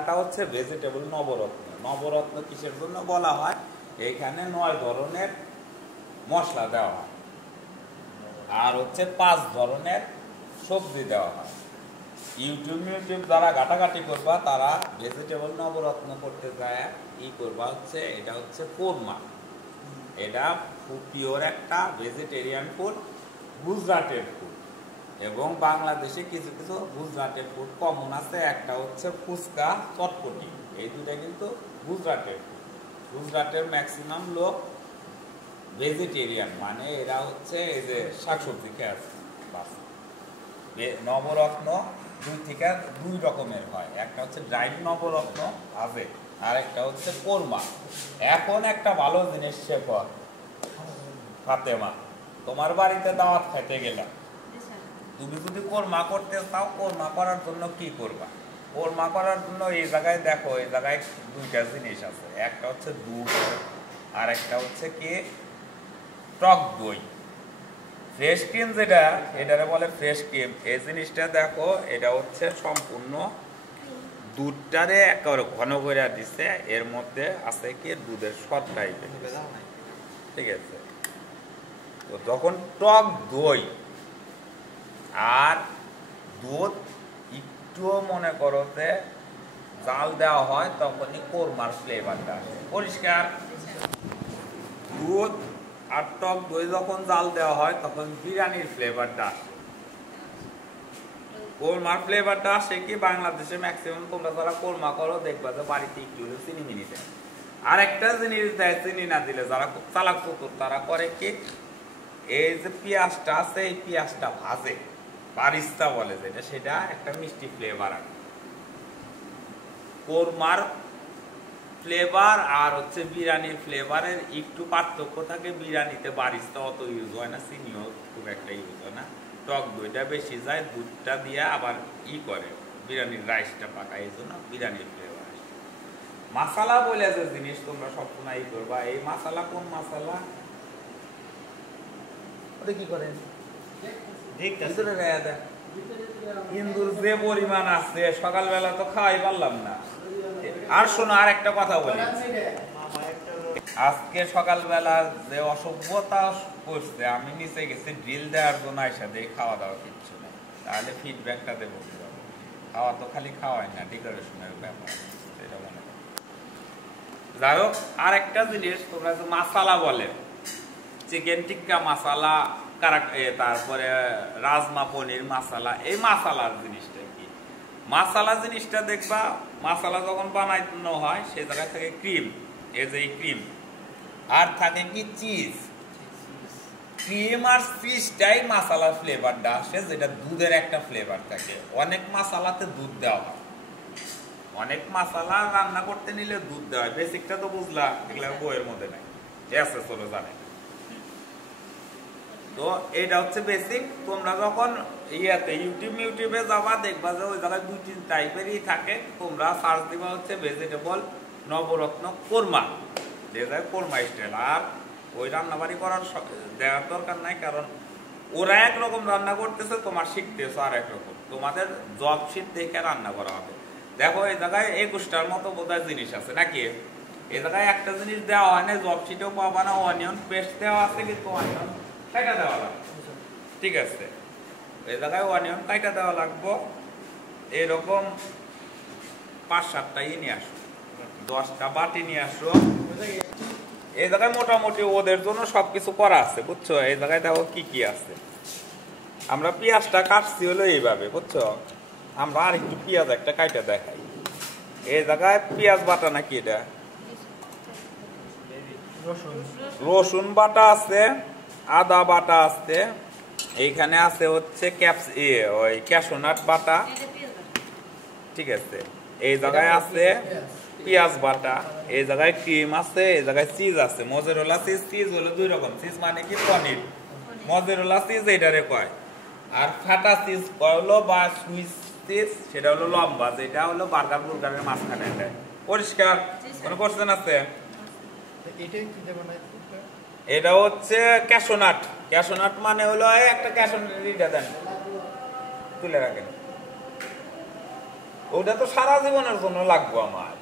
এটা হচ্ছে ভেজিটেবল নবরত্ন। নবরত্ন কিসের জন্য বলা হয়? এইখানে 9 ধরনের মশলা দেওয়া হয় আর হচ্ছে 5 ধরনের সবজি দেওয়া হয়। ইউটিউব যারা ঘাটাঘাটি করবা তারা ভেজিটেবল নবরত্ন করতে যায় করবা হচ্ছে এটা হচ্ছে কোরমা। এটা পিওর একটা ভেজিটেরিয়ান ফুড, গুজরাটের ফুড। এবং বাংলাদেশে কিছু কিছু গুজরাটের ফুড কমন আছে। একটা হচ্ছে ফুচকা, চটপটি, এই দুটা কিন্তু গুজরাটের ফুড। গুজরাটের ম্যাক্সিমাম লোক ভেজিটেরিয়ান, মানে এরা হচ্ছে এই যে শাকসবজি খেয়ে আছে। নবরত্ন 2 থেকে 2 রকমের হয়, একটা হচ্ছে ড্রাইড নবরত্ন আছে আর একটা হচ্ছে কোরমা। এখন একটা ভালো জিনিস শেখো ফাতেমা, তোমার বাড়িতে দাওয়াত খেতে গেলাম, তুমি যদি কোরমা করতে চাও, কোরমা করার জন্য কি করবা? কোরমা করার জন্য এই জায়গায় দেখো, এই জায়গায় 2টা জিনিস আছে, একটা হচ্ছে দুধ আর একটা হচ্ছে কি টক দই। ফ্রেশ ক্রিম যেটা, এটারে বলে ফ্রেশ ক্রিম। এই জিনিসটা দেখো, এটা হচ্ছে সম্পূর্ণ দুধটারে একেবারে ঘন করে দিচ্ছে, এর মধ্যে আছে কি দুধের সর টাইপের, ঠিক আছে? তো যখন টক দই আর দুধ একটুও মনে করো যে জাল দেওয়া হয়, তখনই কোরমার ফ্লেভারটা আসে। পরিষ্কার দুধ আর টক দই যখন জাল দেওয়া হয় তখন বিরিয়ানির ফ্লেভারটা আসে। কোরমার ফ্লেভারটা আসে কি বাংলাদেশে ম্যাক্সিমাম তোমরা যারা কোরমা করো দেখবা যে বাড়িতে একটু হলে চিনি মিনি দেয়। আর একটা জিনিস দেয় চিনি না দিলে, যারা খুব চালাক চতুর তারা করে কি, এই যে পেঁয়াজটা আছে এই পেঁয়াজটা ভাজে, বারিস্তা বলে যেটা, সেটা একটা মিষ্টি ফ্লেভার আনে। কোরমার ফ্লেভার আর হচ্ছে বিরিয়ানির ফ্লেভারের একটু পার্থক্য থাকে। বিরিয়ানিতে বারিস্তা অত ইউজ হয় না, চিনিও খুব একটা ইউজ হয় না, টক দইটা বেশি যায়, দুধটা দিয়ে আবার করে বিরিয়ানির রাইসটা পাকায়, এই জন্য বিরিয়ানির ফ্লেভার আসে। মশলা বলে যে জিনিস তোমরা সবসময় করবা, এই মশলা কোন মশলা কি করেন হিন্দুর যে পরিমাণ আছে সকালবেলা তো খাওয়াই পারলাম না। আর শোনো, আর একটা কথা বলি, আজকে সকালবেলা যে অসভ্যতা করছে, আমি নিচে গেছি ড্রিল দেওয়ার জন্য, একসাথে খাওয়া দাওয়া কিচ্ছু না, তাহলে ফিডব্যাকটা দেবো। খাওয়া তো খালি খাওয়াই না, ডেকোরেশনের ব্যাপার, সেটা মনে করো। যাই হোক, আর একটা জিনিস তোমরা যে মশলা বলে, চিকেন টিক্কা মশলা, তারপরে রাজমা পনির মশলা, এই মশলার জিনিসটা কি? মশলা জিনিসটা দেখবা, মশলা যখন বানানো হয় সেই জায়গা থেকে ক্রিম, এই যে ক্রিম, আর থাকে কি চিজ। ক্রিম আর চিজটাই মশলার ফ্লেভারটা আসে, যেটা দুধের একটা ফ্লেভার থাকে। অনেক মশলাতে দুধ দেওয়া হয়, অনেক মশলা রান্না করতে নিলে দুধ দেওয়া হয়। বেসিকটা তো বুঝলা, এগুলো বইয়ের মধ্যে নাই, আছে চলো জানে। তো এটা হচ্ছে বেসিক। তোমরা যখন ইউটিউবে যাবা দেখবা যে ওই জায়গায় 2-3 টাইপেরই থাকে। তোমরা সার্চ দিবা হচ্ছে ভেজিটেবল নবরত্ন কোরমা, যে যায় কোরমা স্টাইল। আর ওই রান্নাবাড়ি করার দেওয়ার দরকার নাই, কারণ ওরা একরকম রান্না করতেছে, তোমার শিখতেছো আর একরকম। তোমাদের জব শিট দেখে রান্না করা হবে। দেখো এই জায়গায় 21টার মতো বোধহয় জিনিস আছে নাকি? এই জায়গায় একটা জিনিস দেওয়া হয় না, জব শিটেও পাবা না। অনিয়ন পেস্ট দেওয়া আছে, কিন্তু অনিয়ন কাইটা দেওয়া লাগবে, ঠিক আছে? এই জায়গায় অনিয়ন কাইটা দেওয়া লাগবো। এরকম 5-7টাই নিয়ে আসো, 10টা বাটি নিয়ে আসো। এই জায়গায় মোটামুটি ওদের জন্য সবকিছু করা আছে, বুঝছো? এই জায়গায় দেখো কি কি আছে। আমরা পেঁয়াজটা কাটছি হলো এইভাবে, বুঝছো? আমরা আর একটু পেঁয়াজ একটা কাইটা দেখাই। এই জায়গায় পেঁয়াজ বাটা নাকি, এটা রসুন বাটা আছে, আদা বাটা আছে, এইখানে আছে হচ্ছে ওই ক্যাশনাট বাটা, ঠিক আছে? এই জায়গায় আছে পেঁয়াজ বাটা, এই জায়গায় ক্রিম আছে, এই জায়গায় চিজ আছে, মজেরেলা চিজ। চিজ হলো 2 রকম, চিজ মানে কি পনির, মজেরেলা চিজ এটারে কয়। আর ফাটা চিজ হলো বা সুইস চিজ, সেটা হলো লম্বা, যেটা হলো বার্গার বুর্গারের মাঝখানে দেয়। পরিষ্কার? কোনো কোশ্চেন আছে? এটা হচ্ছে ক্যাশনাট। ক্যাশনাট মানে হলো একটা ক্যাশনাট দেন, তুলে রাখেন। ওটা তো সারা জীবনের জন্য লাগবে আমার।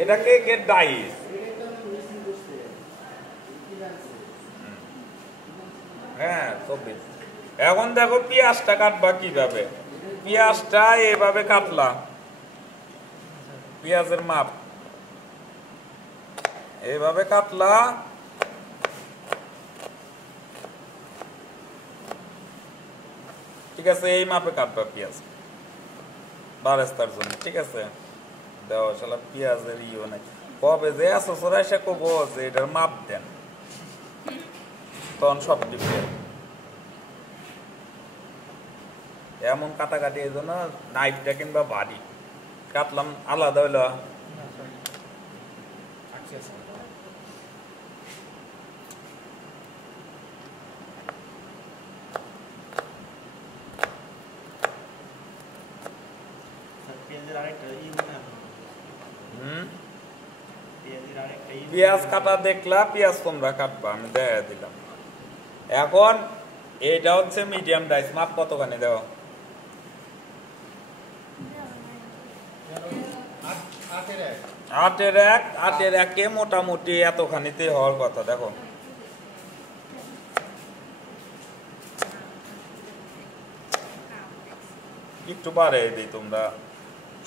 এটাকে গেট ডাইস। হ্যাঁ 24। এখন দেখো পেঁয়াজটা কাটবা কিভাবে। পেঁয়াজটা এইভাবে কাটলা, পেঁয়াজের মাপ এইভাবে কাটলা, ঠিক আছে? এই মাপে কাটবা পেঁয়াজ বারেস্তার জন্য, ঠিক আছে? দেওয়া শালা পেঁয়াজের ইও নাই, কবে যে আসো সরাই সে কব যে এটার মাপ দেন, তখন সব দিবে। এমন কাটাকাটি এই জন্য নাইফটা কিংবা বাড়ি কাটলাম আলাদা হইলো। পেঁয়াজ কাটা দেখলা, পেঁয়াজ তোমরা কাটবা, আমি দেখা দিলাম। এখন এইটা হচ্ছে মিডিয়াম ডাইস, মাপ কতখানি দেও? 8-এর 1, 8-এর 1-এ মোটামুটি এতখানিতে হওয়ার কথা। দেখো একটু বাড়ে দিই, তোমরা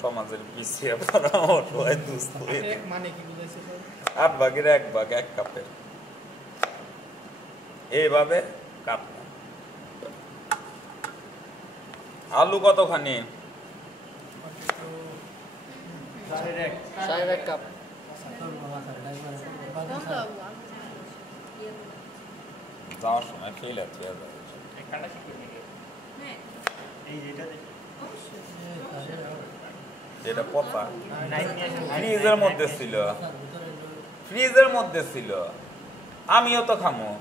সমাজের পিছিয়ে পড়া অসহায় দুস্থ। 8 ভাগের 1 ভাগ 1 কাপের এইভাবে কাটলাম। আলু কতখানি? 1.5 কাপ। যাওয়ার সময় খেলে যেটা পচা ফ্রিজের মধ্যে ছিল, ফ্রিজের মধ্যে ছিল, আমিও তো খামো।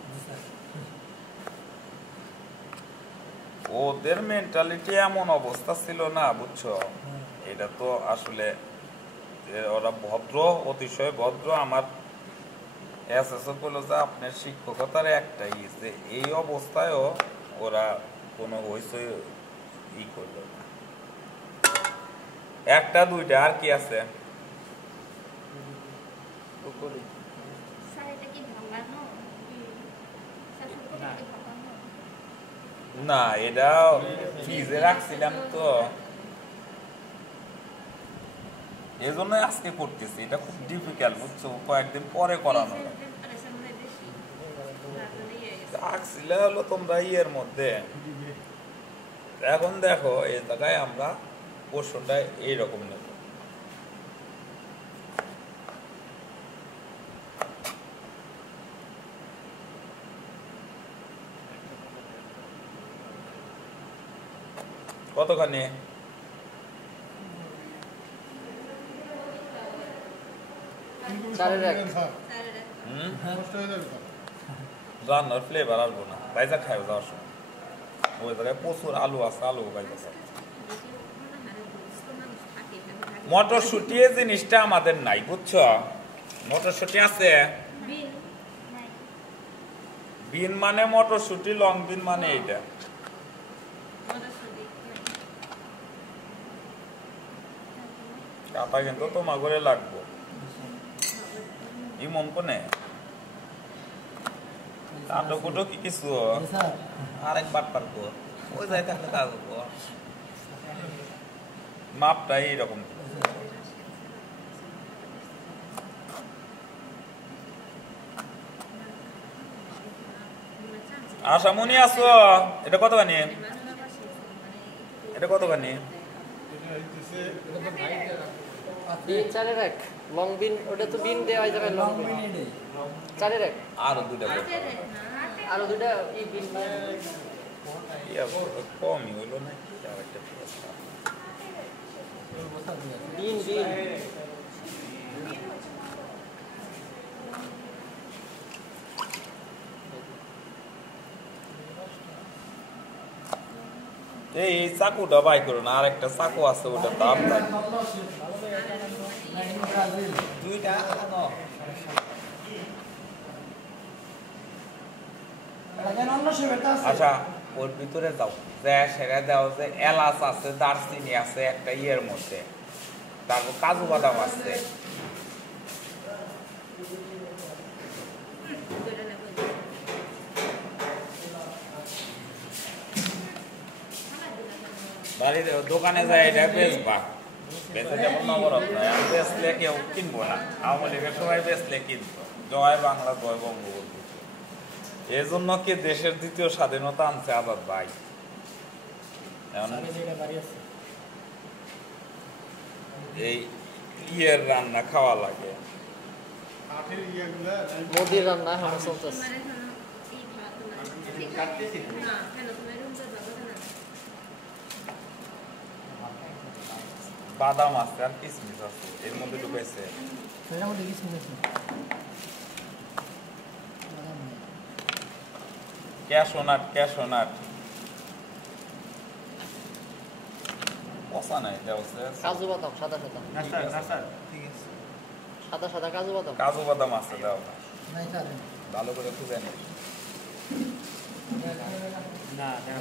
ওদের মেন্টালিটি এমন অবস্থা ছিল না, বুঝছো? এটা তো আসলে ওরা ভদ্র, অতিশয় ভদ্র। আমার এসএসও বললো যে আপনার শিক্ষকতার একটাই, যে এই অবস্থায়ও ওরা কোনো হইচই ই করলো না। 1টা 2টা আর কি আছে? না, এটা ফ্রিজে রাখছিলাম তো, এই জন্য আজকে করতেছি। এটা খুব ডিফিকাল্ট, বুঝছো? কয়েকদিন পরে করানো রাখছিলে হলো তোমরা ইয়ের মধ্যে। এখন দেখো এই জায়গায় আমরা পোর্শনটা এইরকম নেব। কতখানি? রান্নার ফ্লেভার আসবো না, বাইজা খাইও যাওয়ার সময়। ওই জায়গায় প্রচুর আলু আছে, আলু বাইজা খাই। মটরশুটি জিনিসটা আমাদের নাই, বুঝছো? মটরশুটি আছে, বিন মানে মটরশুটি, লং বিন মানে এইটা। কাটা কিন্তু তোমার ঘরে লাগবো। ইমন কোনে কাটো কুটো কি কিছু আরেকবার পারবো, ওই যাই থাকলে কাজ হবো। মাপটা এইরকম। আশামনি আছো? এটা কতখানি? এটা কতখানি? 4-এর 1 লং বিন, ওটা তো বিন দেওয়া যাবে। লং বিন 4-এর 1, আরো 2টা আরো 2টা ই বিন কমই হইলো না। আরেকটা বিন বিন এই চাকুটা বাই করো না, আর একটা চাকু আছে, ওটা দাম দুইটা। আচ্ছা ওর ভিতরে যাও, যে সেরা দাও যে এলাচ আছে, দারচিনি আছে একটা ইয়ের মধ্যে, তারপর কাজু বাদাম আছে। বাড়িতে দোকানে যায় এটা বেচবা, বেচে যেমন নবরত্ন বেচলে কেউ কিনবো না, আওয়ামী লীগের সবাই বেচলে কিনতো। জয় বাংলা, জয় বঙ্গবন্ধু। এই জন্য কি দেশের দ্বিতীয় স্বাধীনতা আনছে আজাদ ভাই। এই ইয়ের রান্না খাওয়া লাগে, মোদির রান্না এখন চলতেছে। বাদাম আছে আর কিসমিস আছে এর মধ্যে ঢুকেছে। ক্যাশনাট, ক্যাশনাট পচা নাই, এটা হচ্ছে কাজু বাদাম সাদা সাদা, সাদা সাদা কাজু বাদাম। কাজু বাদাম আছে, দাও ভালো করে খুঁজে নি।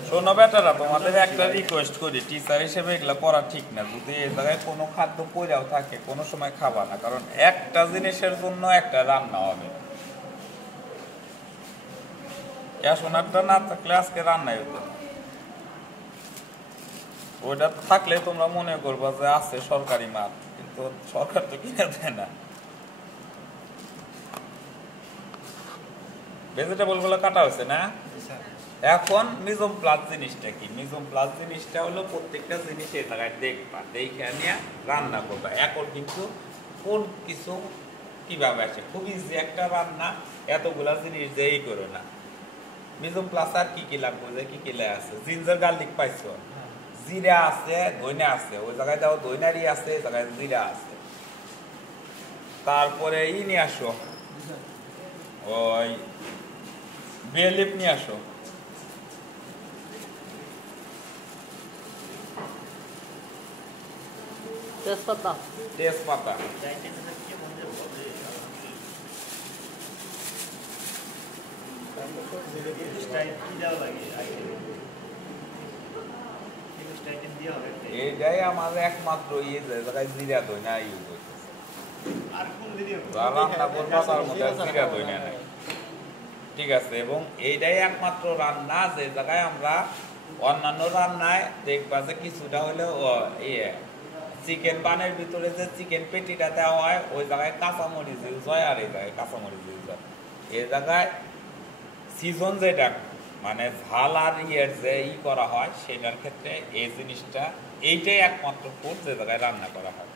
শোনো বেটারা, তোমাদের একটা রিকোয়েস্ট করি, টিচার হিসেবে এগুলা করা ঠিক না। যদি এই জায়গায় কোনো খাদ্য পড়েও থাকে কোনো সময় খাবা না, কারণ একটা জিনিসের জন্য একটা রান্না হবে। ক্যাশনাটটা না থাকলে আজকে রান্নাই হতো না। ওইটা থাকলে তোমরা মনে করবা যে আছে সরকারি মাল, কিন্তু সরকার তো কিনে দেয় না। ভেজিটেবল গুলো কাটা হয়েছে না? এখন মিজম প্লাস জিনিসটা কি? মিজম প্লাস জিনিসটা হলো প্রত্যেকটা জিনিস এই জায়গায় দেখবা, দেখে নিয়ে রান্না করবা। এখন কিন্তু কোন কিছু কিভাবে আসে, খুব ইজি একটা রান্না, এতগুলা জিনিস যেই করে না। মিজম প্লাস আর কি কি লাগবে, যে কি কি আছে, জিঞ্জার গার্লিক পাইছো, জিরা আছে, ধইনা আছে, ওই জায়গায় দাও ধইনারি আছে, এই জায়গায় জিরা আছে। তারপরে নিয়ে আসো, ওই বে লিফ নিয়ে আসো। তেজপাতা, তেজপাতা, এইটাই আমাদের একমাত্র ইয়ে, জায়গায় জিরা ধইনা ইউজ হইতেছে। রান্না করবা তার মধ্যে জিরা ধইনা নাই, ঠিক আছে। এবং এইটাই একমাত্র রান্না যে জায়গায় আমরা অন্যান্য রান্নায় দেখবা যে কিছুটা হলেও ইয়ে চিকেন বানের ভিতরে যে চিকেন পেটিটা দেওয়া হয়, ওই জায়গায় কাঁচামরিচ ইউজ হয়, আর এই জায়গায় কাঁচামরিচ ইউজ হয়। এই জায়গায় সিজন যেটা মানে ঝাল আর ইয়ের যে করা হয়, সেটার ক্ষেত্রে এই জিনিসটা এইটাই একমাত্র ফুড যে জায়গায় রান্না করা হয়।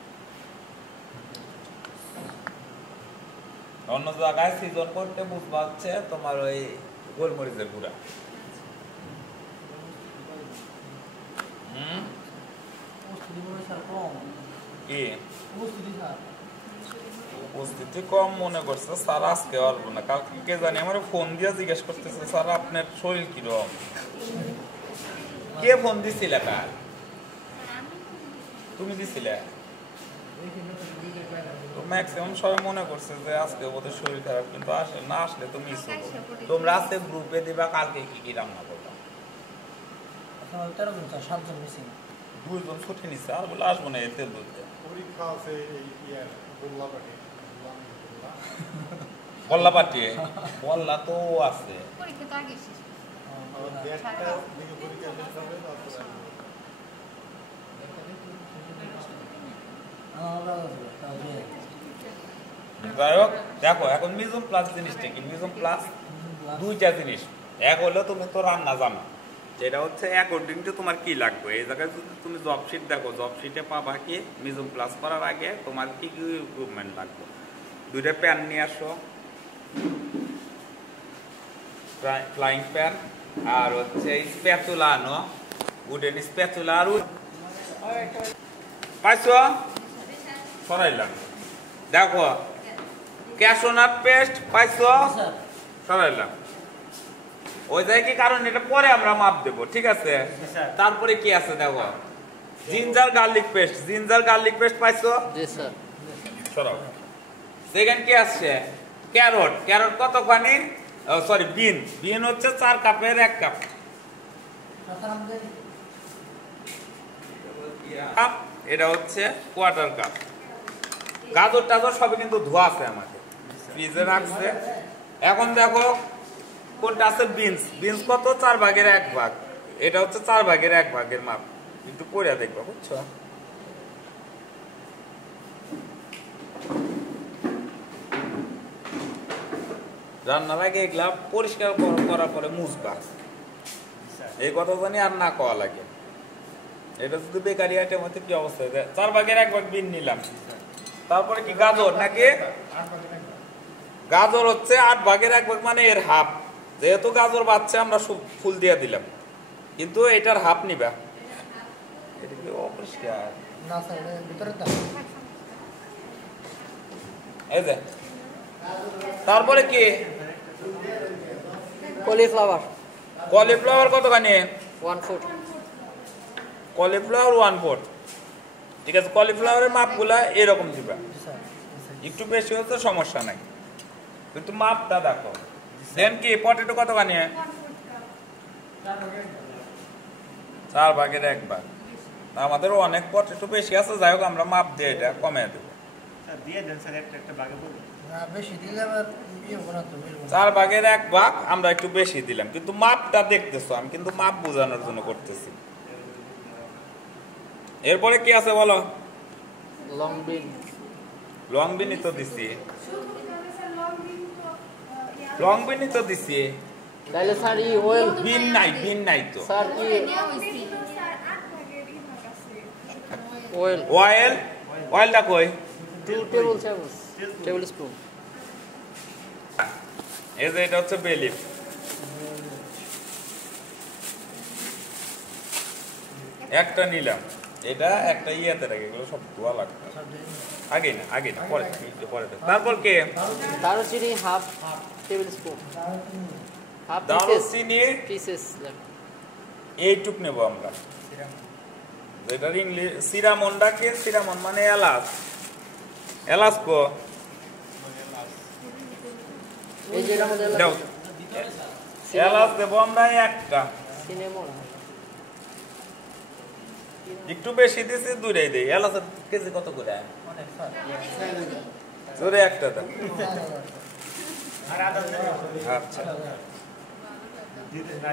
অন্য জায়গায় সিজন করতে বুঝবা হচ্ছে তোমার ওই গোলমরিচের গুঁড়া। উপস্থিতি কম মনে করছে স্যার, আজকে পারবো না, কালকে কে জানি আমার ফোন দিয়ে জিজ্ঞেস করতেছে স্যার আপনার শরীর কিরকম। কে ফোন দিছিল? কার? তুমি দিছিলে? তো ম্যাক্সিমাম সবাই মনে করছে যে আজকে ওদের শরীর খারাপ, কিন্তু আসলে না, আসলে তো মিস হবো। তোমরা আজকে গ্রুপে দিবা কালকে কি কি রান্না করবা। 2 জন ছুটি নিচ্ছে, আর বলে আসবো না, এতে বলতে বল্লা পাঠিয়ে বল্লা তো আছে। যাই হোক, দেখো এখন মিজম প্লাস জিনিসটা কি? মিজম প্লাস দুইটা জিনিস। এক হলো তুমি তো রান্না জানো, যেটা হচ্ছে অ্যাকর্ডিং টু তোমার কি লাগবে। এই জায়গায় যদি তুমি জব শিট দেখো, জব শিটে পাবা কি মিজম প্লাস করার আগে তোমার কি কি ইকুইপমেন্ট লাগবে। 2টা প্যান নিয়ে আসো, ফ্লাইং প্যান, আর হচ্ছে স্প্যাচুলা আনো, উডেন স্প্যাচুলা। আর পাইছো? সরাইলাম। দেখো ক্যাশনাট পেস্ট পাইছো? সরাইলাম। ওই জায়গায় কি কারণ, এটা পরে আমরা মাপ দেবো, ঠিক আছে। তারপরে কি আছে দেখো, ginger garlic paste, ginger garlic paste পাইছো? সরাও। সেকেন্ড কি আসছে? ক্যারট, ক্যারট কতখানি? সরি বিন, বিন হচ্ছে 4 কাপের 1 কাপ, কাপ, এটা হচ্ছে কোয়ার্টার কাপ। গাজর টাজর সবই কিন্তু ধোয়া আছে আমাকে, ফ্রিজে রাখছে। এখন দেখো কোনটা আছে বিনস। বিনস কত? 4 ভাগের 1 ভাগ। এটা হচ্ছে 4 ভাগের 1 ভাগের মাপ। একটু পড়ে দেখবা, বুঝছো? রান্নার আগে এগুলা পরিষ্কার করার পরে মুছবা, এই কথা জানি আর না কওয়া লাগে। এটা শুধু বেকারি আইটেম হতে কি অবস্থা? 4 ভাগের 1 ভাগ বিন নিলাম। তারপরে কি গাজর নাকি? গাজর হচ্ছে 8 ভাগের 1 ভাগ, মানে এর হাফ। যেহেতু গাজর বাচ্চা আমরা ফুল দিয়ে দিলাম, কিন্তু এটার হাফ নিবা। এটা কি অপরিষ্কার? না স্যার, ভিতরে দাও। এই যে তারপরে কি? কলিফ্লাওয়ার কলিফ্লাওয়ার কতখানি? 1/4। কলিফ্লাওয়ার 1/4। ঠিক আছে, কলিফ্লাওয়ারের মাপগুলা এরকম দিবা। একটু বেশি হতে সমস্যা নাই, কিন্তু মাপটা দেখো। দেন কি পটেটো কতখানি? 4 ভাগের 1 ভাগ। আমাদের অনেক পটেটো বেশি আছে, যাই হোক আমরা মাপ দিয়ে এটা কমে দেবো। দিয়ে দেন স্যার, একটা ভাগে বলুন। না, বেশি দিলে আবার ইয়ে হবে না তো, মিলবে না। 4 ভাগের 1 ভাগ আমরা একটু বেশি দিলাম, কিন্তু মাপটা দেখতেছো, আমি কিন্তু মাপ বোঝানোর জন্য করতেছি। এরপরে কি আছে বলো? লং বিন। লং বিনই তো দিছি, লং বিনই তো দিছি। তাহলে স্যার ই ওয়েল বিন নাই তো। স্যার ই ওয়েল অয়েল, অয়েলটা কই? 2 টেবিল স্পুন। এই যে এটা হচ্ছে বেলিফ। একটা নিলাম, এটা একটা ইয়াতে রাখে, এগুলো সব ধোয়া লাগবে। আগে না পরে পরে। তারপর কে? দারুচিনি হাফ টেবিল স্পুন। হাফ দারুচিনি পিসেস। এইটুক নেবো আমরা। যেটার ইংলিশ সিরামনটা কে? সিরামন মানে এলাচ। এলাচ কো? এই যে এর মধ্যে দাও। এলাচ দেবো আমরা একটা। সিনেমন। একটু বেশি দিছি, দুইটাই দেই। এলাচের কেজি কত করে? অনেক স্যার। জোরে একটা দাও। আর আদা আচ্ছা,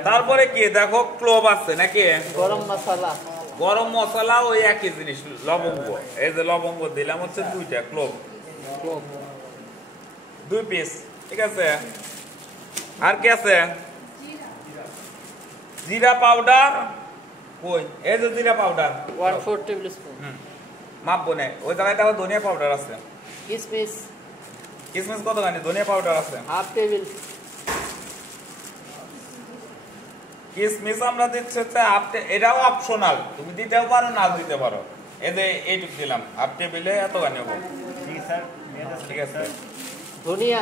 তারপরে কি দেখো? ক্লোভ আছে নাকি? গরম মশলা। গরম মশলা ওই একই জিনিস, লবঙ্গ। এই যে লবঙ্গ দিলাম হচ্ছে 2টা, ক্লোভ 2 পিস। ঠিক আছে, আর কি আছে? জিরা পাউডার কই? এই যে জিরা পাউডার 1/4 টেবিল স্পুন। মাপবো না, ওই জায়গায় দেখো ধনিয়া পাউডার আছে। কিসমিস কিসমিস কতখানি? ধনিয়া পাউডার আছে হাফ টেবিল। কিসমিস আমরা দিচ্ছি হচ্ছে হাফ। এটাও অপশনাল, তুমি দিতেও পারো না দিতে পারো। এই যে এইটুক দিলাম, হাফ টেবিলে এতখানি হবো। জি স্যার, ঠিক আছে, ধনিয়া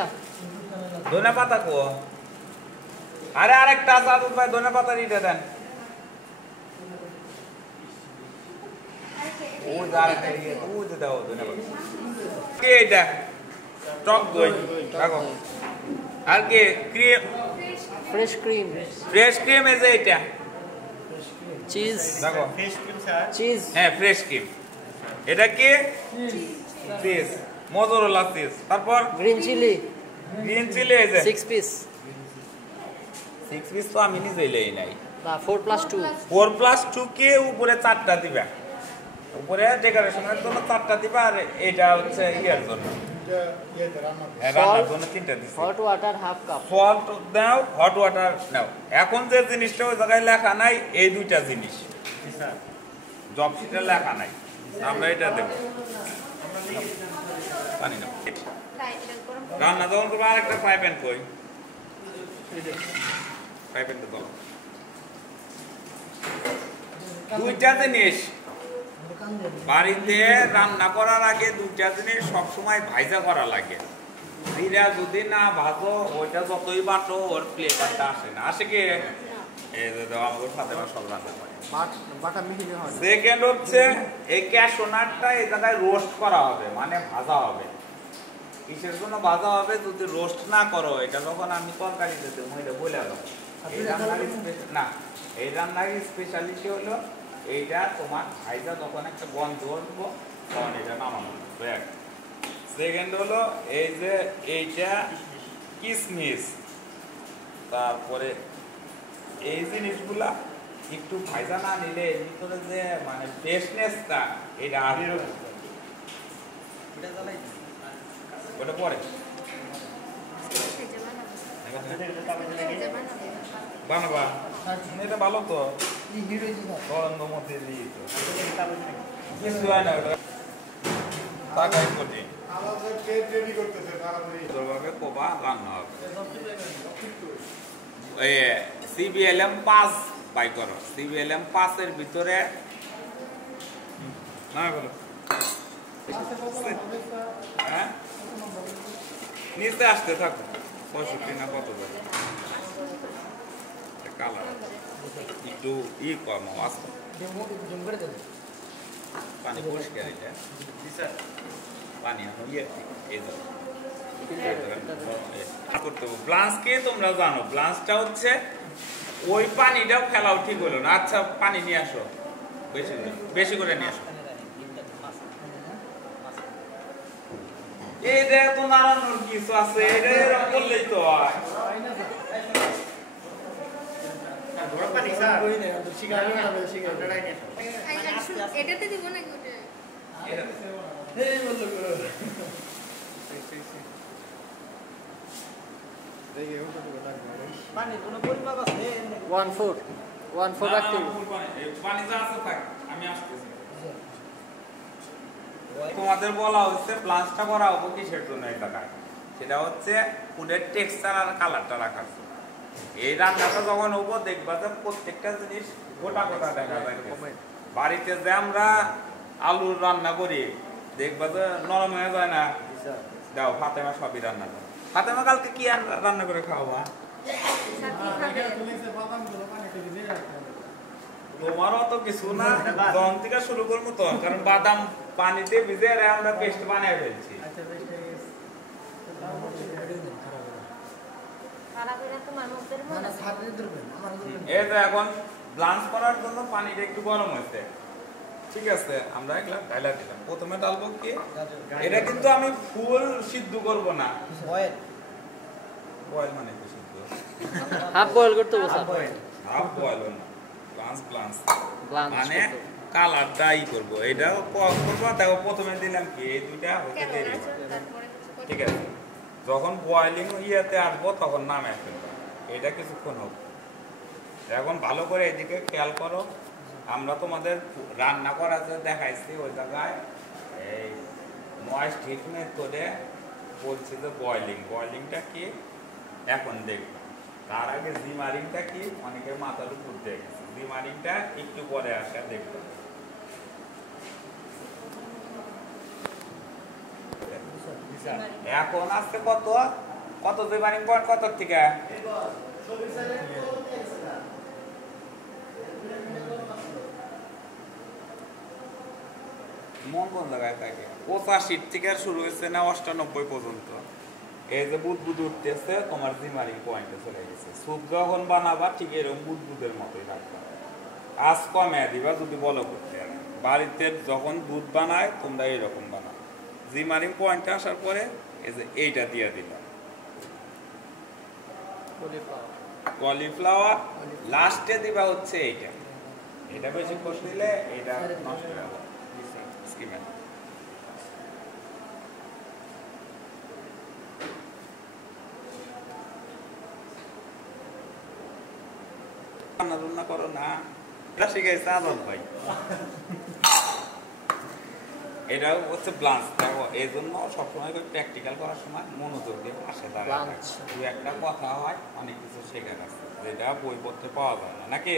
ধনিয়া পাতা কো? আরে আরেকটা আছে আদুল ভাই, ধনিয়া পাতা দিতে দেন। ও আরেকটা দিয়ে ও দিতে দাও ধনিয়া পাতা। কি এটা? টক দই দেখো। আর কি? Cream, fresh cream. Fresh cream. এই যে এটা চিজ দেখো। Fish cream sir. চিজ হ্যাঁ, ফ্রেশ ক্রিম। এটা কি? Cheese, mozzarella cheese. তারপর গ্রিন চিলি গ্রিন চিলি। এই যে 6 পিস। 6 পিস তো আমি নিজেই লই নাই। না 4+2। 4+2 কে উপরে 4টা দিবা, উপরে ডেকোরেশনের জন্য 4টা দিবা, আর এটা হচ্ছে ইয়ার জন্য, হ্যাঁ, রান্নার জন্য 3টা দিছি। Hot water half cup. Salt দাও, হট ওয়াটার নাও। এখন যে জিনিসটা ওই জায়গায় লেখা নাই, এই 2টা জিনিস জি স্যার। জব শিটে লেখা নাই, আমরা এটা দেব। পানি নাও। রান্না যখন করবো আরেকটা ফ্রাই প্যান কই? ফ্রাই প্যানটা দাও। 2টা জিনিস বাড়িতে রান্না করার আগে, 2টা জিনিস সবসময় ভাইজা করা লাগে। জিরা যদি না ভাজো, ওইটা যতই বাটো ওর ফ্লেভারটা আসে না। আসে কি? এই যে দাও, আমাদের ফাতেমা সব রান্না করে। বাটা মিহিলি হয়। সেকেন্ড হচ্ছে এই ক্যাশনাটটা এই জায়গায় রোস্ট করা হবে, মানে ভাজা হবে। কিসের জন্য ভাজা হবে? যদি রোস্ট না করো, এটা যখন আমি তরকারিতে দেবো, এটা বলে দেবো। এই রান্নার না, এই রান্নার স্পেশালিটি হলো এইটা তোমার ভাইজা যখন একটা গন্ধ উঠবো তখন এটা নামানো এক। সেকেন্ড হলো এই যে এইটা কিসমিস, তারপরে এই জিনিসগুলা একটু ভাইজা না নিলে এর ভিতরে যে মানে ফ্রেশনেসটা এটা আর ওটা পরে বানাবা, এটা ভালো তো গরমের মধ্যে দিয়ে তো কিছু হয় না, ওটা টাকাই কঠিন কোবা রান্না হবে। CBLM 5 বাই করো, CBLM 5 এর ভিতরে না বলো হ্যাঁ নিচে আসতে থাকো 65 না কত ধরে কালার একটু কম আসতো পানি পরিষ্কার এটা পানি এই করতে হবে। ব্লাঞ্চকে তোমরা জানো, ব্লাঞ্চটা হচ্ছে ওই পানিটাও ফেলাও ঠিক হলো না। আচ্ছা পানি নিয়ে আসো, বেশি করে নিয়ে আসো। এইটা তো নাড়ানোর কিছু আছে, এটা এরকম করলেই তো হয়। এটাতে দিব নাকি ওটা? তোমাদের বলা হচ্ছে ব্লাঞ্চটা করা হবো কিসের জন্য এই টাকায়, সেটা হচ্ছে ফুডের টেক্সচার আর কালারটা রাখার জন্য। এই রান্নাটা যখন হবো দেখবা যে প্রত্যেকটা জিনিস গোটা গোটা দেখা যায়। বাড়িতে যে আমরা আলুর রান্না করি দেখবা যে নরম হয়ে যায় না, দাও ফাতেমা সবই রান্না করে। ফাতেমা কালকে কি রান্না করে খাওয়া? তোমার অত কিছু না, দম থেকে শুরু করবো তো, কারণ বাদাম পানিতে ভিজে আমরা পেস্ট বানিয়ে ফেলছি। এই তো এখন ব্লাঞ্চ করার জন্য পানিটা একটু গরম হয়েছে, ঠিক আছে? আমরা এগুলা ঢালা দিলাম। প্রথমে ডালবো কি, এটা কিন্তু আমি ফুল সিদ্ধ করব না, বয়েল মানে কি সিদ্ধ, হাফ বয়েল করতে হবে স্যার, হাফ বয়েল না, ব্লাঞ্চ মানে কালারটা করবো। এটাও করবো, দেখো প্রথমে দিলাম কি এই দুইটা হতে দেরি, ঠিক আছে? যখন বয়েলিং ইয়েতে আসবো তখন নামে ফেলবো, এটা কিছুক্ষণ হোক। এখন ভালো করে এদিকে খেয়াল করো, আমরা তোমাদের রান্না করা যে দেখাইছি ওই জায়গায় এই ময়েস্ট হিট মেথডে বলছি যে বয়েলিংটা কি এখন দেখবো। তার আগে জিমারিংটা কি অনেকের মাথার উপর দিয়ে গেছে, জিমারিংটা একটু পরে আসা দেখবো। এখন আসছে কত কত জিমারিং পয়েন্ট কত থেকে মন কোন জায়গায় থাকে? 85 থেকে শুরু হয়েছে না 98 পর্যন্ত। এই যে বুদবুদ উঠতেছে তোমার জিমারিং পয়েন্টে চলে গেছে। স্যুপ যখন বানাবা ঠিক এরকম বুদবুদের মতোই রাখবা, আজ কমে দিবা যদি বলো করতে। বাড়িতে যখন দুধ বানায় তোমরা এরকম বানাও। জিমারিং পয়েন্টে আসার পরে এই যে এইটা দিয়ে দিলাম কলিফ্লাওয়ার, লাস্টে দিবা হচ্ছে এইটা। এটা বেশি করে দিলে এটা নষ্ট হয়ে যাবে স্কিমে। রান্না করো না, এটা শিখাইছে আদম ভাই। এটা হচ্ছে ব্লাঞ্চ। দেখো এই জন্য সবসময় প্র্যাকটিক্যাল করার সময় মনোযোগ দিয়ে পাশে দাঁড়ায় দু একটা কথা হয়, অনেক কিছু শেখার আছে যেটা বই পড়তে পাওয়া যায় না, নাকি?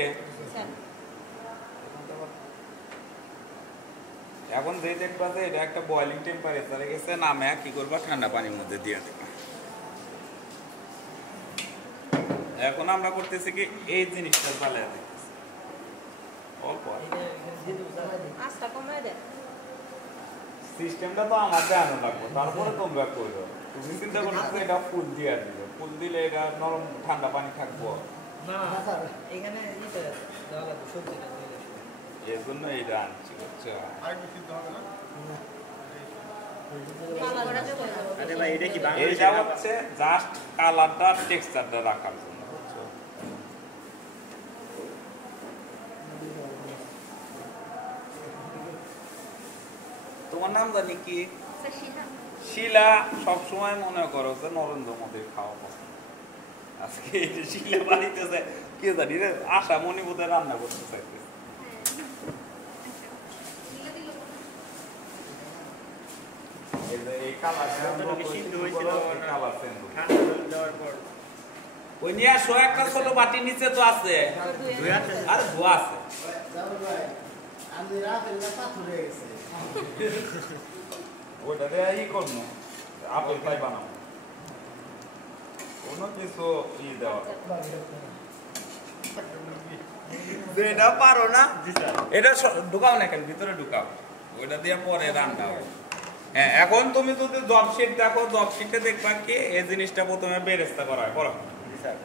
এখন যে দেখবা যে এটা একটা বয়লিং টেম্পারেচারে গেছে, নামে কি করবা ঠান্ডা পানির মধ্যে দিয়ে দেবা। এখন আমরা করতেছি কি এই জিনিসটা জ্বালিয়ে দিতেছি অল্প। সিস্টেমটা তো আমার জানো লাগবে, তারপরে তোমরা করো। তুমি চিন্তা করছো এটা ফুল দিয়ে দিবে, ফুল দিলে এটা নরম ঠান্ডা পানি থাকবো, না না স্যার এখানে নিতে দেওয়া লাগবে সবজিটা দিয়ে দেবে। এর জন্য এইটা আনছি বুঝছো আরে ভাই এটা কি বাংলা এইটা হচ্ছে জাস্ট কালারটা টেক্সচারটা রাখার জন্য বুঝছো তোমার নাম জানি কি স্যার শিলা শিলা সবসময় মনে করো যে নরেন্দ্র মোদীর খাওয়া পছন্দ আজকে এই যে শিলা বাড়িতে যায় কে জানি রে আশা মণিবোধে রান্না করতে চাইছে এই যে এই কালারটা যতটুকু সিদ্ধ হয়েছিল কালার চেঞ্জ ঠান্ডা জল দেওয়ার পর ওই নিয়ে আসো একটা ছোট বাটি নিচে তো আছে ধুয়ে আছে আর ধোয়া আছে ওইটা দিয়ে ই করবো আপেল পাই বানাবো কোনো কিছু ই দেওয়া এটা পারো না জি স্যার এটা ঢুকাও না কেন ভিতরে ঢুকাও ওইটা দিয়ে পরে রান্না হবে হ্যাঁ এখন তুমি যদি জব শিট দেখো জব শিটে দেখবা কি এই জিনিসটা প্রথমে বেরেস্তা করা হয় বলো জি স্যার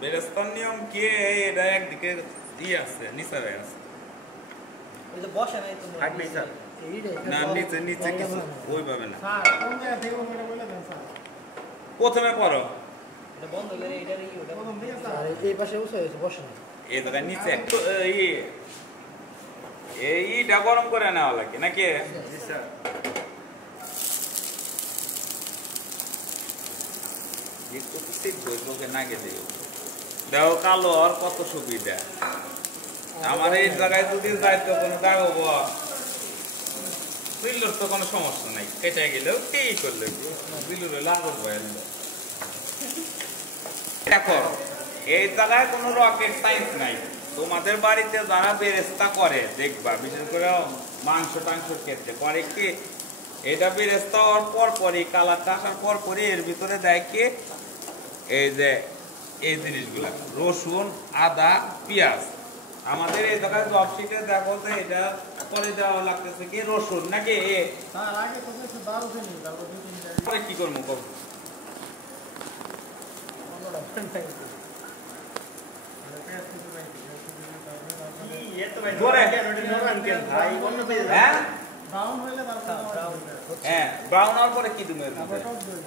বেরেস্তার নিয়ম কি এটা একদিকে ই আছে নিচে আছে ওই যে বসে নাই তো থাকবেই স্যার না নিচে নিচে কিছু ওইভাবে না স্যার কোন জায়গা থেকে ওটা বলে দেন স্যার প্রথমে পড়ো এটা বন্ধ করে এটার কি ওটা প্রথম থেকে স্যার এই পাশে বসে আছে বসে না এই জায়গায় নিচে একটু এইটা গরম করে নেওয়া লাগে নাকি জি স্যার একটু সিদ্ধ চোখে না গেলে দেখো কালো আর কত সুবিধা আমার এই জায়গায় যদি যাইতো কোনো কাগজ বিল্লুর তো কোনো সমস্যা নাই কেটে গেলেও কি করলে বিল্লুর লাগল দেখো এই জায়গায় কোনো রকেট সায়েন্স নাই তোমাদের বাড়িতে যারা বেরেস্তা করে দেখবা বিশেষ করে মাংস টাংসর ক্ষেত্রে করে কি এটা বেরেস্তা হওয়ার পর পরই কালারটা আসার পর পরই এর ভিতরে দেয় কি এই যে এই জিনিসগুলা রসুন আদা পেঁয়াজ আমাদের এই জায়গায় জব শিটে দেখো যে এটা করে দেওয়া লাগতেছে কি রসুন নাকি স্যার আগে তো কিছু দাও দেনি তারপর দুই তিন জায়গা পরে কি করবো কব কি এত ভাই ধরে। কেন ওটা নরম কেন ভাই অন্য পেয়ে হ্যাঁ ব্রাউন হইলে তারপর হ্যাঁ ব্রাউন হওয়ার পরে কি তুমি তারপর টক দই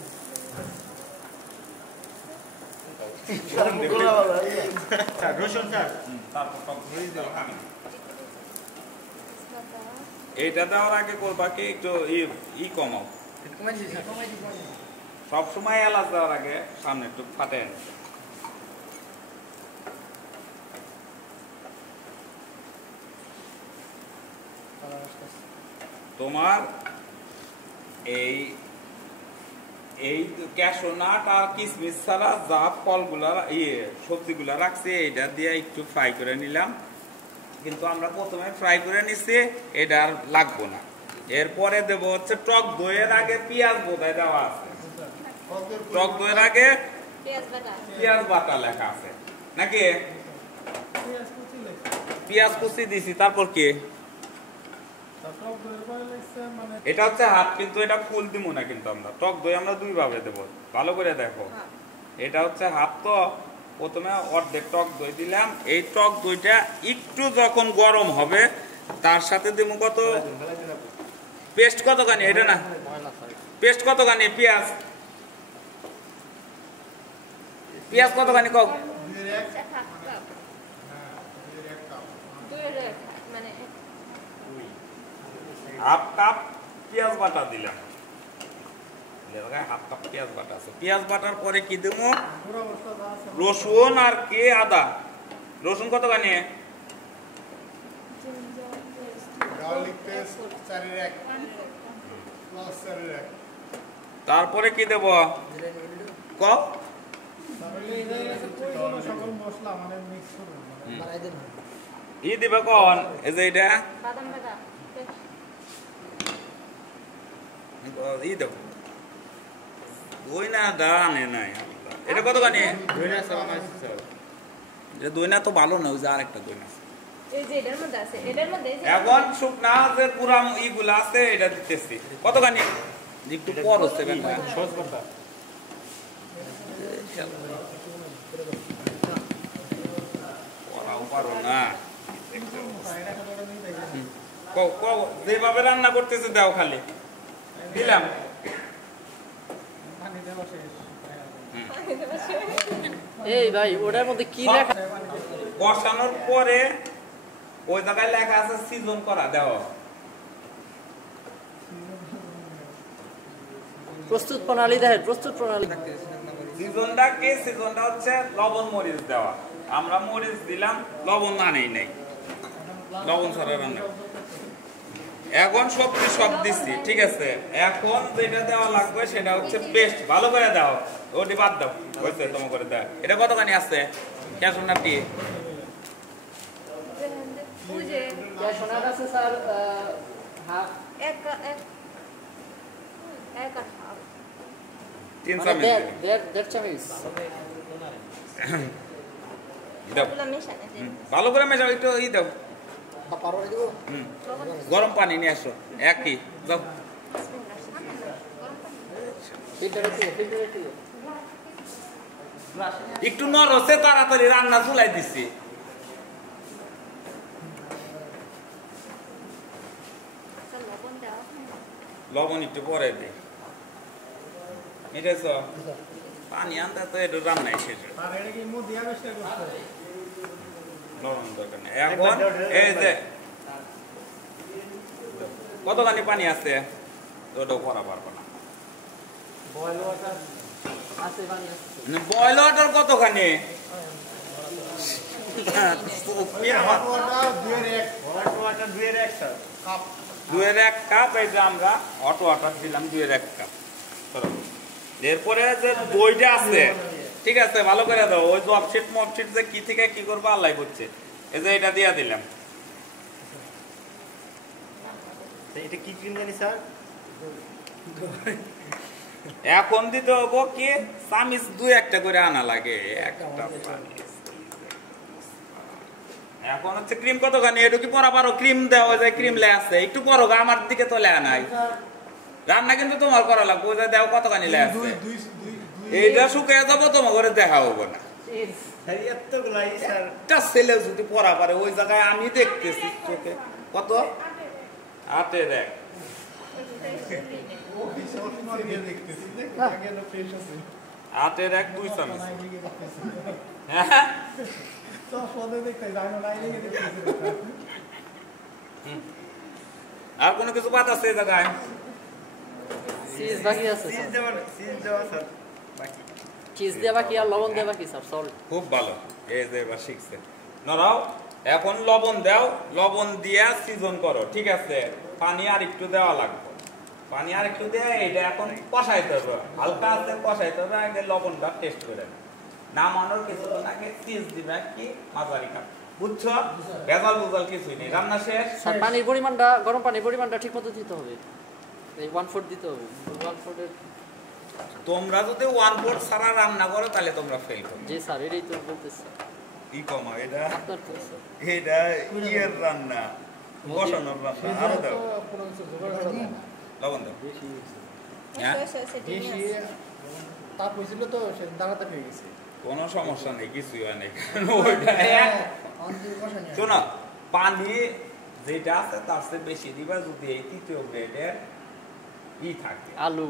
স্যার রসুন স্যার তারপর টক দই দাও আমি এইটা দেওয়ার আগে করবা কি একটু ই কমাও কমাইছি স্যার কমাইছি সব সময় এলাচ দেওয়ার আগে সামনে একটু ফাটেন তোমার এই এই ক্যাশনাট আর কিসমিস ছাড়া যা ফলগুলা সবজিগুলা রাখছে এটা দিয়ে একটু ফ্রাই করে নিলাম কিন্তু আমরা প্রথমে ফ্রাই করে নিচ্ছি এটা আর লাগবো না এরপরে দেবো হচ্ছে টক দইয়ের আগে পেঁয়াজ বোধহয় দেওয়া আছে টক দইয়ের আগে পেঁয়াজ বাটা পেঁয়াজ বাটা লেখা আছে নাকি পেঁয়াজ কুচি লাগছে পেঁয়াজ কুচি দিছি তারপর কি টক দই করে লাগছে মানে এটা হচ্ছে হাফ কিন্তু এটা ফুল দিব না কিন্তু আমরা টক দই আমরা দুই ভাবে দেবো ভালো করে দেখো এটা হচ্ছে হাফ তো প্রথমে অর্ধেক টক দই দিলাম এই টক দইটা একটু যখন গরম হবে তার সাথে দিব কত পেস্ট কতখানি এটা না পেস্ট কতখানি পেঁয়াজ পেঁয়াজ কতখানি কক মানে হাফ কাপ পেঁয়াজ বাটা দিলাম হাফ কাপ পেঁয়াজ বাটা আছে পেঁয়াজ বাটার পরে কি দেবো পুরো অবস্থা যা আছে রসুন আর কি আদা রসুন কতখানি গার্লিক পেস্ট 4-1 প্লাস 4-1 তারপরে কি দেব ক তাহলে এই জায়গায় পুরো সকল মশলা মানে মিক্স করুন মানে বানাই দেন ই দিবে কন এই যে এটা বাদাম বাটা ই দেব দই না দানে নাই এটা কতখানি ধরে আছে আমার স্যার যে দই না তো ভালো না ওই যে আরেকটা দই না এই যে এটার মধ্যে আছে এটার মধ্যে এই যে এখন শুকনা যে পুরা ইগুলা আছে এটা দিতেছি কতখানি একটু পর হচ্ছে কেন সস বাটা ওরাও পারো না যেভাবে রান্না করতেছে দাও খালি দিলাম পানি দেওয়া শেষ এই ভাই ওটার মধ্যে কি লেখা বসানোর পরে ওই জায়গায় লেখা আছে সিজন করা দেওয়া প্রস্তুত প্রণালী দেখেন প্রস্তুত প্রণালী সিজনটা কি সিজনটা হচ্ছে লবণ মরিচ দেওয়া আমরা মরিচ দিলাম লবণ না নেই নাই লবণ ছাড়া রান্না এখন সবজি সব দিচ্ছি ঠিক আছে এখন যেটা দেওয়া লাগবে সেটা হচ্ছে পেস্ট ভালো করে দাও ওটি বাদ দাও হয়েছে তোমার করে দাও এটা কতখানি আছে কেমন আপনি বুঝে শোনার আছে স্যার হাফ এক এক এক আর হাফ 3 চামচ দেড় চামচ দাও এগুলো মেশানো যায় ভালো করে মেশাও একটু ই দাও পারো দিব গরম পানি নিয়ে আসো একই দাও একটু নরসে তাড়াতাড়ি রান্না চুলাই দিছি লবণ দেওয়া লবণ একটু পরে দে মিটেছ পানি আনতে তো একটু রান্নাই শেষ আর এটা কি মুখ দিয়া বেশি করতে লবণ দরকার নেই এখন এই যে কতখানি পানি আছে ওটাও করা পারবো না বয়েল ওয়াটার আছে পানি আছে বয়েল ওয়াটার কতখানি দুয়ের এক কাপ এই যে আমরা হট ওয়াটার দিলাম 2-1 কাপ এরপরে যে দইটা আছে ঠিক আছে ভালো করে দাও ওই জবশিট মপশিট যে কি থেকে কি করবো আল্লাহ করছে এই যে এটা দিয়া দিলাম এটা কি ক্রিম জানি স্যার এখন দিতে হবো কি চামিচ 2-1টা করে আনা লাগে একটা চামিচ এখন হচ্ছে ক্রিম কতখানি একটু কি পরা পারো ক্রিম দেওয়া যায় ক্রিম লে আছে একটু পরো গো, আমার দিকে তো লেয়া নাই রান্না কিন্তু তোমার করা লাগবে ওই যে দেও কতখানি লে আছে এইটা শুকিয়ে যাবো তোমার ঘরে দেখা হবো না এতগুলাই স্যার একটা ছেলে যদি পরা পারে ওই জায়গায় আমি দেখতেছি চোখে কত 8 দেখ আটের 2 চামচ হ্যাঁ আর কোনো কিছু বাদ আছে এই জায়গায় চিজ বাকি আছে সিজ দেওয়া স্যার বাকি চিজ দেওয়া বাকি আর লবণ দেওয়া বাকি স্যার সল্ট খুব ভালো এই যে এবার শিখছে নরাও এখন লবণ দাও লবণ দিয়া সিজন করো ঠিক আছে পানি আর একটু দেওয়া লাগবে পানি আর একটু দিয়ে এটা এখন কষাইতে হবে হালকা আছে কষাইতে হবে আগে লবণটা টেস্ট করে নামানোর কিছুক্ষণ আগে চিজ দিবে কি মাঝারি কাপ বুঝছো ভেজাল বুজাল কিছুই নেই রান্না শেষ স্যার পানির পরিমাণটা গরম পানির পরিমাণটা ঠিক মতো দিতে হবে এই 1/4 দিতে হবে 1/4 এর তোমরা যদি 1/4 ছাড়া রান্না করো তাহলে তোমরা ফেল করো জি স্যার এটাই তো বলতেছি ই কমা এটা আপনার তো স্যার এটা ইয়ের রান্না বসানোর রান্না আরো দাও লবণ দাও হ্যাঁ তাপ হয়েছিল তো সে দাঁড়াতে পেয়ে গেছে কোনো সমস্যা নেই কিছুই হয় নাই ওইটা শোনো পানি যেটা আছে তার চেয়ে বেশি দিবা যদি এই 3য় গ্রেডের ই থাকে আলু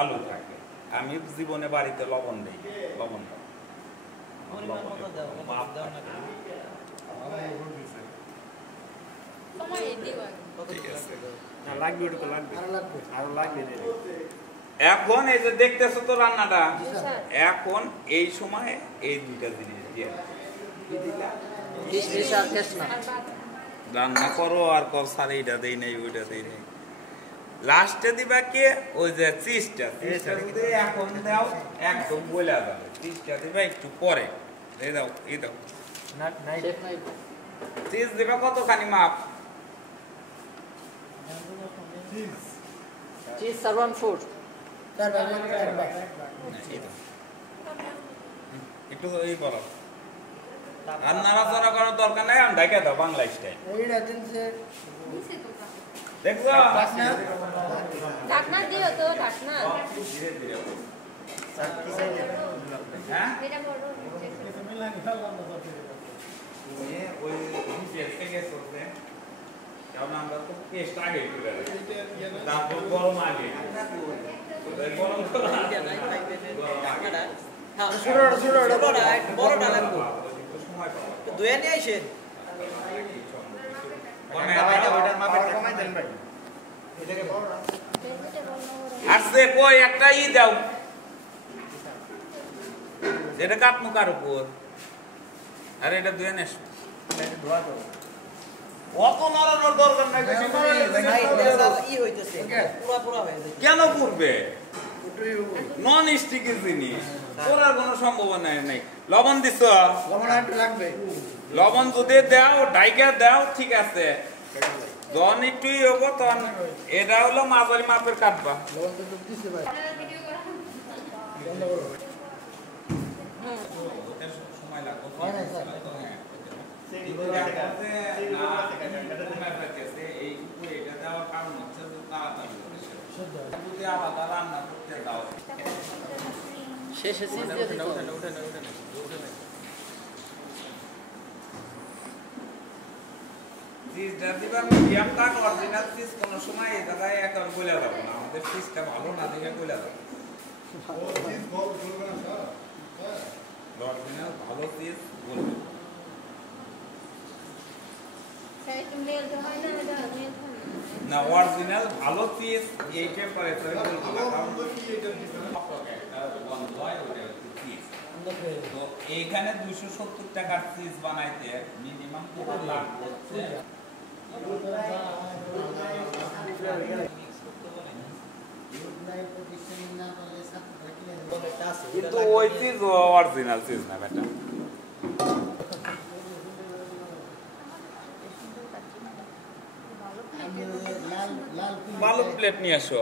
আলু থাকে আমি জীবনে বাড়িতে লবণ দেই লবণ দাও সময় দিবা ঠিক আছে না লাগবে ওটা তো লাগবে আরো লাগবে এখন এই যে দেখতেছো তো রান্নাটা স্যার এখন এই সময় এই দুইটা জিনিস দিয়ে কি দিলা? কিশমিশ আর কেশনা আর বাদ রান্না করো আর কল সারে এটা দেই নাই ওইটা দেই নাই লাস্টে দিবা কে ওই যে চিজটা যদি এখন দাও একদম বলে যাবে চিজটা দিবা একটু পরে এই দাও এই দাও শেফ নাই চিজ দিবা কতখানি মাপ চিজ স্যার 1/4 এই দাও। একটু এই করো আর নাড়াচাড়া করার দরকার নাই আমি ঢাকা দাও বাংলা স্টাইল দিছে তো দেখছো ঢাকনা দিও তো ঢাকনা ধীরে ধীরে স্যার কি চাইলে হ্যাঁ এটা বড় কিছু মিলানি ফেললাম না তো ওই থেকে চলছে কারণ আমরা তো পেস্ট আগে করে তারপর গরম আগে গরম বড়টা লাগবে দুয়ে নিয়ে আইসেন ওইটার মাপে কমাই দেন ভাই এটাকে বড় না আসছে কই একটা দাও যেটা কাটমু কার উপর আরে এটা দুয়ে নেস এটা ধোয়া দাও অত নড়ানোর দরকার নাই বেশি ই হইতেছে পুরা পুরা হয়ে যায় কেন করবে নন স্টিকের জিনিস করার কোনো সম্ভাবনা নাই লবণ দিছ লবণ একটু লাগবে লবণ যদি দাও ডাইকা দাও ঠিক আছে যখন একটু হবো তখন এটা হলো মাঝারি মাপের কাটবা লবণ তো দিতে ভাই ভিডিও করা সময় লাগবে হয় না স্যার সেই ধোয়া থেকে এই উপরে এটা দেওয়ার কারণ হচ্ছে যে তাড়াতাড়ি যদি আলাদা রান্না করতে দাও শেষে চিজ দিয়ে দিতে হবে। চিজটা দিবা মিডিয়াম কাট অরিজিনাল চিজ কোনো সময় এই জায়গায় এখন বলে যাবো না আমাদের চিজটা ভালো না দেখে বলে যাবো অরিজিনাল ভালো চিজ বলবে সেই তুমি মেল হয় না এটা মেল না অরিজিনাল ভালো চিজ এই টেম্পারেচারে বলবো না কারণ একটা গন্ধ হয় ওটা হচ্ছে চিজ তো এইখানে 270 টাকার চিজ বানাইতে মিনিমাম তোমার লাগবে হচ্ছে কিন্তু ওই চিজ অরিজিনাল চিজ না বেটা ভালো প্লেট নিয়ে আসো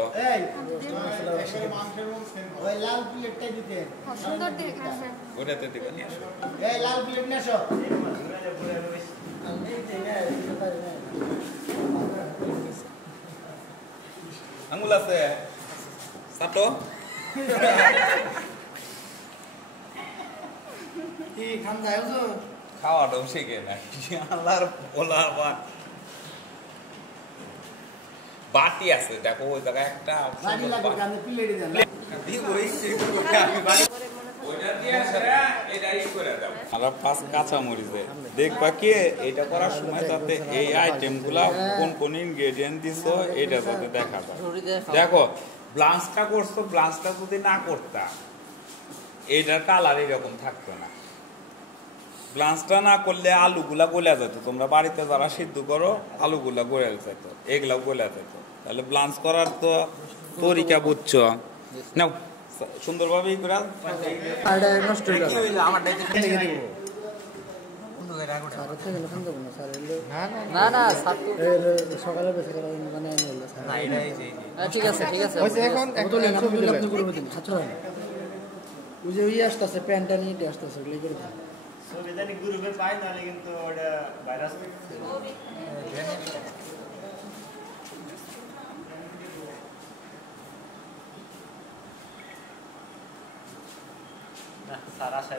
মাংসের রোল সেম ওই লাল প্লেটটা দিতে সুন্দর দেখে হ্যাঁ ওটাতে দিকে নিয়ে আসো এই লাল প্লেট নিয়ে আসো আঙুল আছে সাটো কি খান যায় তো খাওয়াটাও শিখে না আল্লাহর বলা আবার বাটি আছে দেখো ওই জায়গায় একটা বাড়ি লাগে কানে প্লেটে দেন আমরা ফার্স্ট কাঁচা মরিচে দেখবা কি এটা করার সময় যাতে এই আইটেম গুলা কোন কোন ইনগ্রেডিয়েন্ট দিছো এটা যাতে দেখা যায় দেখো ব্লাঞ্চটা করছো ব্লাঞ্চটা যদি না করতা এটার কালার এরকম থাকতো না ব্লাঞ্চটা না করলে আলুগুলা গলে যেত তোমরা বাড়িতে যারা সিদ্ধ করো আলুগুলা গলে যেত এগুলাও গলে যেত তাহলে ব্লাঞ্চ করার তো তরিকা বুঝছো নাও সুন্দরভাবে ই করে আরে নষ্ট হইলো কি হইলো আমার ডাইতে ফেলে দিব স্যার তো গেল ফোন দেব না স্যার এলো না না সাত সকালে বেশি করে মানে আমি হলো স্যার না এটা এই যে ঠিক আছে ওই এখন একদম ছবি আপনি করে দিন আচ্ছা ওই যে ওই আসতেছে প্যান্টটা নিয়ে আসতেছে ওগুলো করে দিন ছবি জানি গ্রুপে পাই নাহলে কিন্তু ওটা ভাইরাস না স্যার আসে